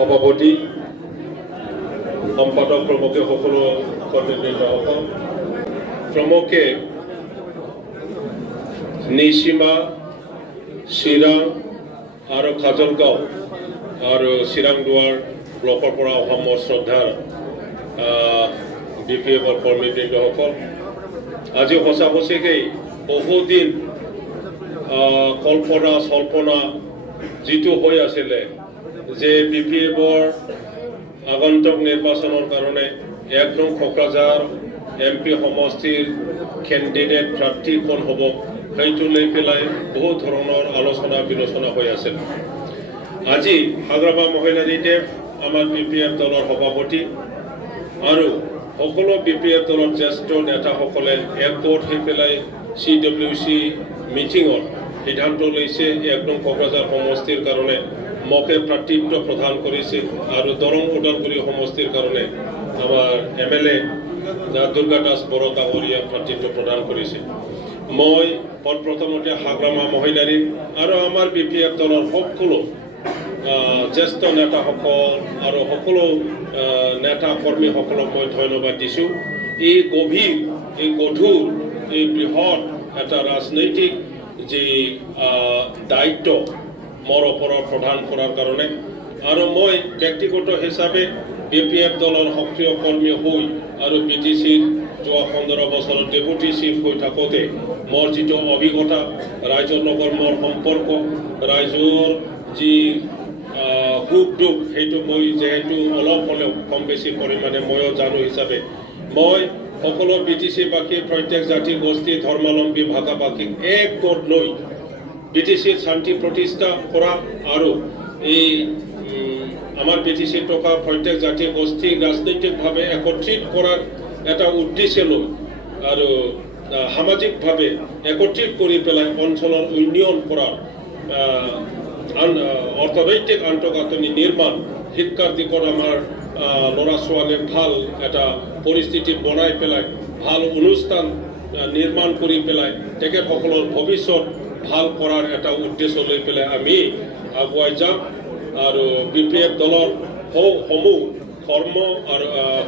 সভাপতি সম্পাদক প্ৰমুখে সকলো কৰ্মীবৃন্দসকল প্ৰমুখে নিশিমা চিৰাং আৰু খাজলগাঁও আৰু চিৰাংদুৱাৰ ব্লকৰ পৰা অহা মোৰ শ্ৰদ্ধাৰ BPFৰ কৰ্মীবৃন্দসকল আজি সঁচাকৈ বহুদিন কল্পনা যিটো হৈ আছিলে যে BPFৰ আগন্তুক নিৰ্বাচনৰ কাৰণে একদম কোকৰাঝাৰ MP সমষ্টিৰ কেণ্ডিডেট প্ৰাৰ্থী কোন হ'ব সেইটো লৈ পেলাই বহু ধৰণৰ আলোচনা বিলোচনা হৈ আছিল। আজি হাগ্ৰামা মহিলাৰীদেৱ আমাৰ BPF দলৰ সভাপতি আৰু সকলো BPF দলৰ জ্যেষ্ঠ নেতাসকলে একগোট হৈ পেলাই CWC মিটিঙত সিদ্ধান্ত লৈছে একদম কোকৰাঝাৰ সমষ্টিৰ কাৰণে মোকে প্ৰাৰ্থিত্ব প্ৰদান কৰিছে আৰু দৰং ওদালগুৰি সমষ্টিৰ কাৰণে আমাৰ MLA দুৰ্গা দাস বড়ো ডাঙৰীয়া প্ৰাৰ্থিত্ব প্ৰদান কৰিছে। মই প্ৰথমতে হাগ্ৰামা মহিলাৰী আৰু আমাৰ BPF দলৰ সকলো জ্যেষ্ঠ নেতাসকল আৰু সকলো নেতা কৰ্মীসকলক মই ধন্যবাদ দিছোঁ। এই গভীৰ এই গধুৰ এই বৃহৎ এটা ৰাজনৈতিক যি দায়িত্ব মোৰ ওপৰত প্ৰদান কৰাৰ কাৰণে আৰু মই ব্যক্তিগত হিচাপে BPF দলৰ সক্ৰিয় কৰ্মী হৈ আৰু BTCৰ যোৱা 15 বছৰত ডেপুটি চিফ হৈ থাকোঁতে মোৰ যিটো অভিজ্ঞতা ৰাইজৰ লগত মোৰ সম্পৰ্ক ৰাইজৰ যি সুখ দুখ সেইটো মই যিহেতু অলপ হ'লেও কম বেছি পৰিমাণে ময়ো জানো হিচাপে মই সকলো BTC-বাসী প্ৰত্যেক জাতি গোষ্ঠী ধৰ্মাৱলম্বী ভাষা-ভাষীক একগোট লৈ BTCৰ শান্তি প্ৰতিষ্ঠা কৰা আৰু এই আমাৰ BTCত থকা প্ৰত্যেক জাতি গোষ্ঠীক ৰাজনৈতিকভাৱে একত্ৰিত কৰাৰ এটা উদ্দেশ্য লৈ আৰু সামাজিকভাৱে একত্ৰিত কৰি পেলাই অঞ্চলৰ উন্নয়ন কৰাৰ অৰ্থনৈতিক আন্তঃগাঁথনি নিৰ্মাণ শিক্ষাৰ দিশত আমাৰ ল'ৰা ছোৱালীক ভাল এটা পৰিস্থিতি বনাই পেলাই ভাল অনুষ্ঠান নিৰ্মাণ কৰি পেলাই তেখেতসকলৰ ভৱিষ্যত ভাল কৰাৰ এটা উদ্দেশ্য লৈ পেলাই আমি আগুৱাই যাম আৰু BPF দলৰ সমূহ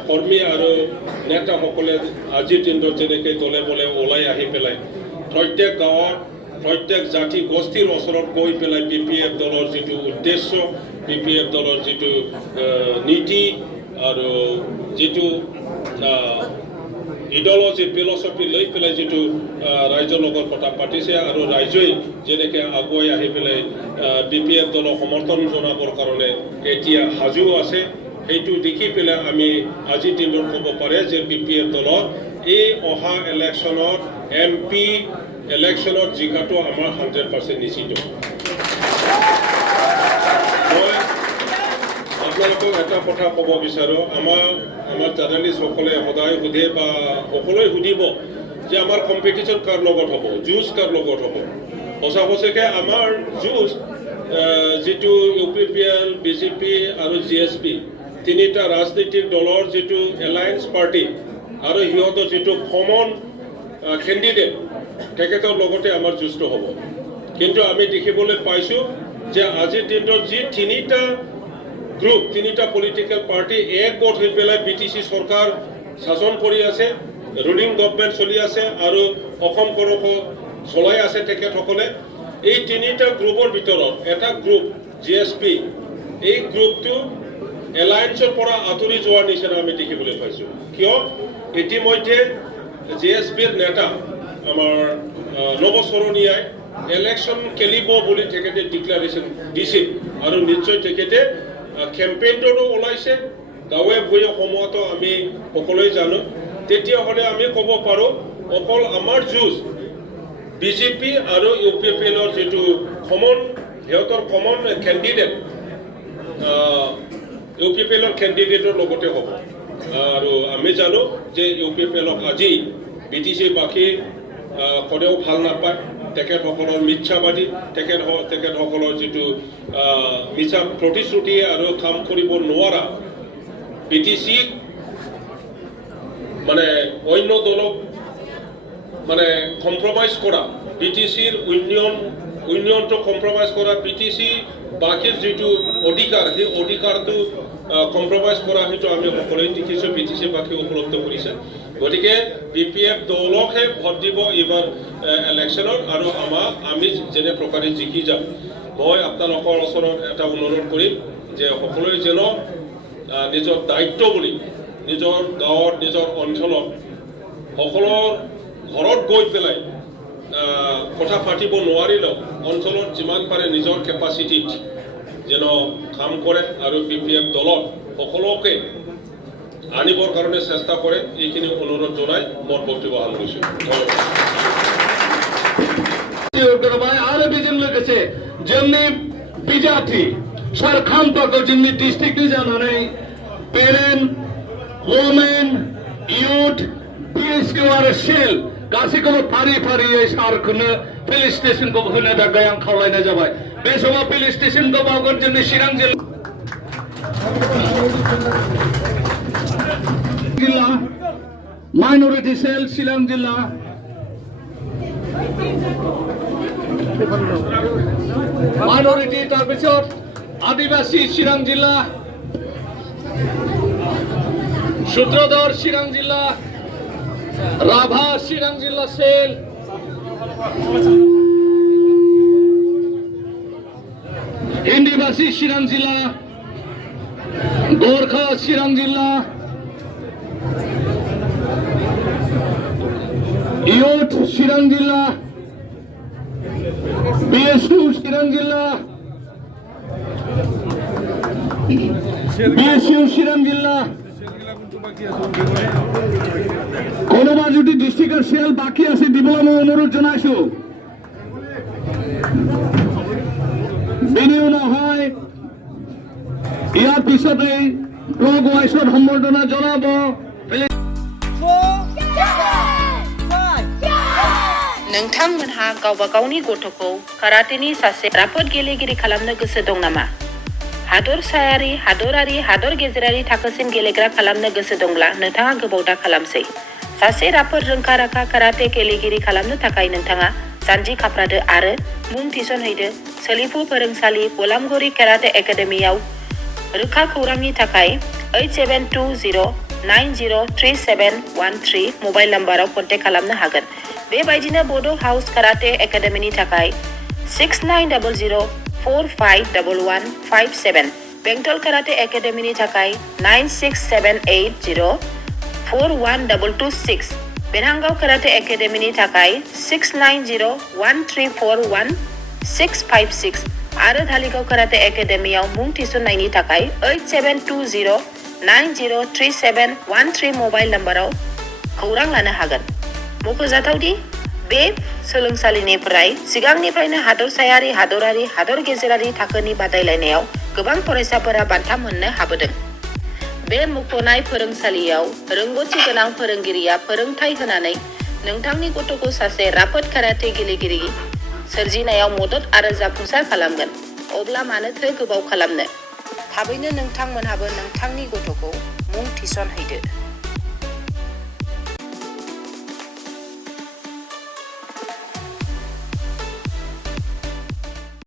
কৰ্মী আৰু নেতাসকলে আজিৰ দিনটোত যেনেকৈ দলে বলে ওলাই আহি পেলাই প্ৰত্যেক গাঁৱত প্ৰত্যেক জাতি গোষ্ঠীৰ ওচৰত গৈ পেলাই BPF দলৰ যিটো উদ্দেশ্য BPF দলৰ যিটো নীতি আৰু যিটো ইডিঅলজি ফিলচফি লৈ পেলাই যিটো ৰাইজৰ লগত কথা পাতিছে আৰু ৰাইজেই যেনেকৈ আগুৱাই আহি পেলাই BPF দলক সমৰ্থন জনাবৰ কাৰণে এতিয়া সাজু আছে সেইটো দেখি পেলাই আমি আজিৰ দিনত ক'ব পাৰে যে BPF দলৰ এই অহা ইলেকশ্যনত MP ইলেকশ্যনত জিকাটো আমাৰ 100% নিশ্চিত। মই আপোনালোকক এটা কথা ক'ব বিচাৰোঁ আমাৰ জাৰ্নেলিষ্টসকলে সদায় সোধে বা সকলোৱে সুধিব যে আমাৰ কম্পিটিশ্যন কাৰ লগত হ'ব যুঁজ কাৰ লগত হ'ব সঁচাকৈ আমাৰ যুঁজ যিটো UPPL BJP আৰু GSP তিনিটা ৰাজনৈতিক দলৰ যিটো এলায়েন্স পাৰ্টি আৰু সিহঁতৰ যিটো কমন কেণ্ডিডেট তেখেতৰ লগতে আমাৰ যুঁজটো হ'ব। কিন্তু আমি দেখিবলৈ পাইছোঁ যে আজিৰ দিনটোত যি তিনিটা পলিটিকেল পাৰ্টি একগোট হৈ পেলাই BTC চৰকাৰ শাসন কৰি আছে ৰুলিং গভৰ্ণমেণ্ট চলি আছে আৰু অসমখনক চলাই আছে তেখেতসকলে। এই তিনিটা গ্ৰুপৰ ভিতৰত এটা গ্ৰুপ GSP এই গ্ৰুপটো এলায়েন্সৰ পৰা আঁতৰি যোৱাৰ নিচিনা আমি দেখিবলৈ পাইছোঁ। কিয় ইতিমধ্যে GSPৰ নেতা আমাৰ নৱচৰণীয়াই ইলেকশ্যন খেলিব বুলি তেখেতে ডিক্লাৰেশ্যন দিছে আৰু নিশ্চয় তেখেতে কেম্পেইনতো ওলাইছে গাঁৱে ভূঞে সময়তো আমি সকলোৱে জানো। তেতিয়াহ'লে আমি ক'ব পাৰোঁ অকল আমাৰ যুঁজ BJP আৰু UPPLৰ যিটো সিহঁতৰ কমন কেণ্ডিডেট UPPLৰ কেণ্ডিডেটৰ লগতে হ'ব আৰু আমি জানো যে UPPLক আজি BTC-বাসী কোনেও ভাল নাপায় তেখেতসকলৰ মিথ্যাবাদী তেখেতসকলৰ যিটো মিছা প্ৰতিশ্ৰুতি আৰু কাম কৰিব নোৱাৰা BTC মানে অন্য দলক মানে কম্প্ৰমাইজ কৰা BTCৰ উন্নয়নটো কম্প্ৰমাইজ কৰা BTC বাকীৰ যিটো অধিকাৰ সেই অধিকাৰটো কম্প্ৰমাইজ কৰা হয়তো আমি সকলোৱে দেখিছোঁ BTC বাকী উপলব্ধ কৰিছে গতিকে BPF দলকহে ভোট দিব এইবাৰ ইলেকশ্যনত আৰু আমি যেনে প্ৰকাৰে জিকি যাম মই আপোনালোকৰ ওচৰত এটা অনুৰোধ কৰিম যে সকলোৱে যেন নিজৰ দায়িত্ব বুলি নিজৰ গাঁৱত নিজৰ অঞ্চলত সকলৰ ঘৰত গৈ পেলাই কথা পাতিব নোৱাৰিলেও অঞ্চলত যিমান পাৰে নিজৰ কেপাচিটিত যেন কাম কৰে আৰু BPF দলত সকলোকে আনিবৰ কাৰণে চেষ্টা কৰে এইখিনি অনুৰোধ জনাই মোৰ বক্তব্য সামৰণি কৰিছোঁ ধন্যবাদ आरो बेजों लोगोसे जोंनि बिजाथि सारखान्थिखौ जोंनि डिस्ट्रिक्टनि जानानै पेरेन्ट वुमेन इउथ PSQ आरो सेल गासैखौबो फारि फारियै सारखौनो फेलिसिटेसनखौ होनो थाखाय आं खावलायनाय जाबाय बे समाव फेलिसिटेसनखौ बावगोन जोंनि चिरां जिल्ला माइनरिटी सेल चिरां जिल्ला माइनरिटी তাৰপিছত आदिवासी चिरां जिल्ला सूत्रधर चिरां जिल्ला राभा चिरां जिल्ला सेल हिन्दीभाषी चिरां जिल्ला गोरखा चिरां जिल्ला इयुथ चिरां जिल्ला BSU चिरां जिल्ला BSU चिरां जिल्ला कोनोबा जुदि डिस्ट्रिक्टर सेल बाकी আছে দিবলৈ মই অনুৰোধ জনাইছো বিনিয়োগ নহয় ইয়াৰ পিছতে ব্লক ওয়াইছত সম্বৰ্ধনা জনাব नोंथांमोनहा गावबा गावनि गथ'खौ काराटेनि सासे राफोद गेलेगिरि खालामनो गोसो दं नामा? हादरसायारि, हादरारि, हादर गेजेरारि थाखोसिम गेलेग्रा खालामनो गोसो दंब्ला नोंथाङा गोबाव दा खालामसै। सासे राफोद रोंखा-राखा काराटे गेलेगिरि खालामनो थाखाय नोंथाङा जानजि खाफ्रादो आरो मुं थिसनहैदो सोलिफु फोरोंसालि बलामगुरि काराटे एकाडेमियाव। रोखा खौरांनि थाखाय 8720903713 मबाइल नम्बराव कन्टेक्ट खालामनो हागोन। बेबायदिनो बड' हाउस काराटे एकाडेमिनि थाखाय 6900451157 बेंटल काराटे एकाडेमिनि थाखाय 9678041226 बेरहांगाव काराटे एकाडेमिनि थाखाय 6901341656 आरो धालिगाव काराटे एकाडेमियाव मुं थिसननायनि थाखाय 8720903713 मबाइल नम्बराव खौरां लानो हागोन। मख'जाथावदि बे सोलोंसालिनिफ्राय सिगांनिफ्रायनो हादरसायारि, हादरारि, हादर गेजेरारि थाखोनि बादायलायनायाव गोबां फरायसाफोरा बान्था मोननो हाबोदों। बे मुंख'नाय फोरोंसालियाव रोंग'थि गोनां फोरोंगिरिया फोरोंथाय होनानै नोंथांनि गथ'खौ सासे राफोद काराटे गेलेगिरि सोरजिनायाव मदद आरो जाफुंसार खालामगोन। अब्ला मानोथो गोबाव खालामनो? थाबैनो नोंथांमोनहाबो नोंथांनि गथ'खौ मुं थिसनहैदो।